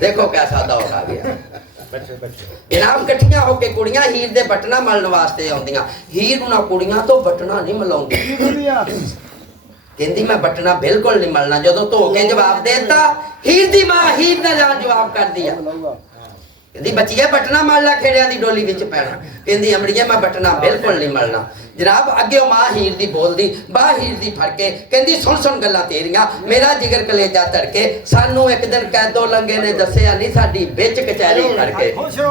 देखो कैसा दौर आ गया जनाब। कट्ठियां होके कुड़ियां हीर दे बटना मलण वास्ते आउंदियां। हीर उन्हां कुड़ियां तो बटना नहीं मलाउंदी, कहंदी मैं बटना बिल्कुल नहीं मलना। जदों धो के जवाब देता हीर दी मां हीर ने जान जवाब कर दिया, कहंदी बच्चिए बटना मल ला, खेड़ियां दी डोली विच पैना। कहंदी अमड़िए मैं बटना बिल्कुल नहीं मलना। जनाब अगे मां हीर दी बोलदी, बाह हीर दी फड़ के कहंदी सुन सुन गल्लां तेरियां, मेरा जिगर कलेजा धड़के। सानू एक दिन कैदो लंगे ने दस्सिया नहीं साडी विच कचहरी करके।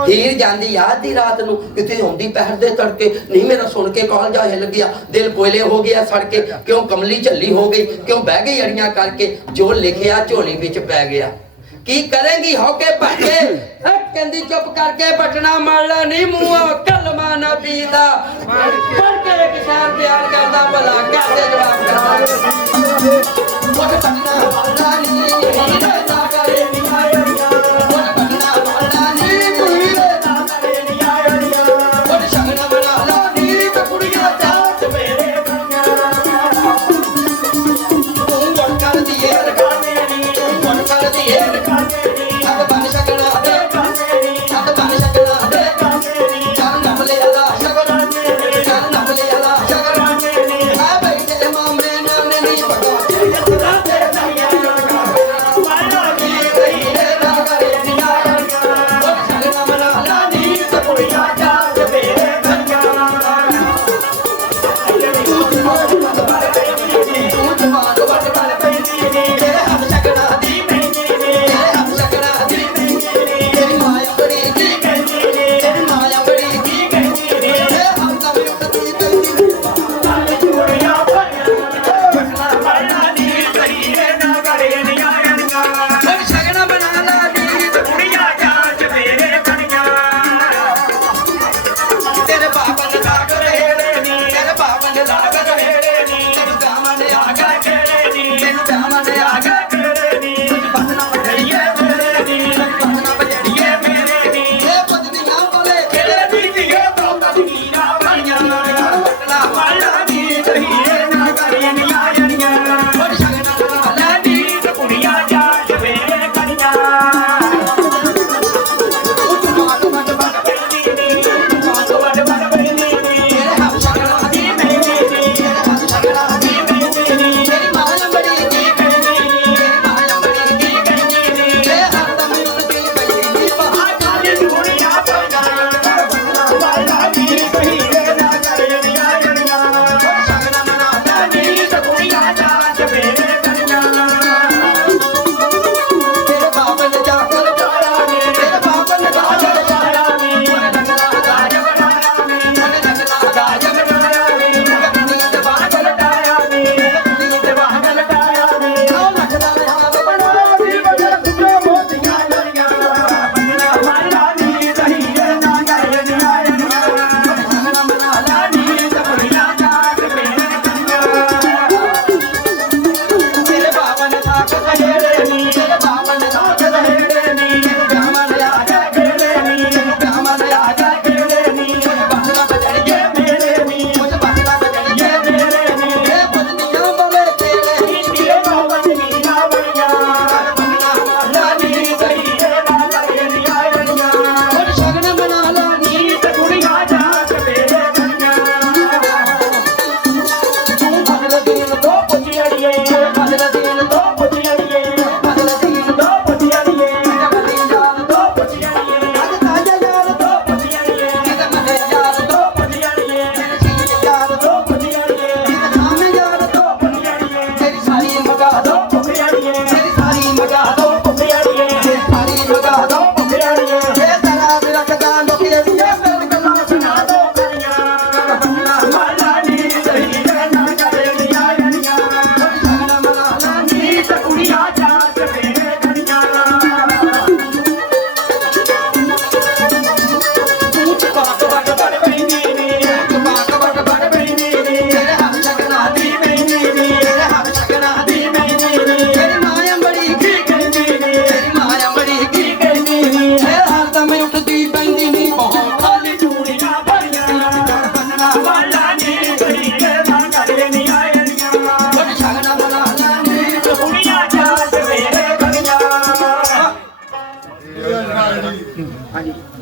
हीर जांदी याद दी रात नू किते आउंदी पहर दे तड़के, नहीं मेरा सुन के कालजा हिल गया, दिल कोयले हो गया सड़के। क्यों कमली झल्ली हो गई, क्यों बह गई अड़ियां करके, जो लिखिया झोली विच पै गया। की करेंगी होके भटके, कहंदी चुप करके बटना मारना नहीं मुआ कलमा नबी दा पढ़ के एक शायर प्यार करदा भला कैसे जवाब करदा। बटना मारना नहीं हीरे ना करे नियाड़ियां, बटना मारना नहीं हीरे ना करे नियाड़ियां, बट शगना बना ला नी ते कुड़ियां चाट मेरे गंगा। तू बट कर दिए रखाने नी, तू बट कर दिए अब बन सकना दे अब बन सकना दे चल नपले आला शगन चल नपले आला शगन आ बैठे मामे नाने नी पका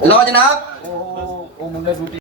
ਲਓ ਜਨਾਬ ਉਹ ਮੁੰਡੇ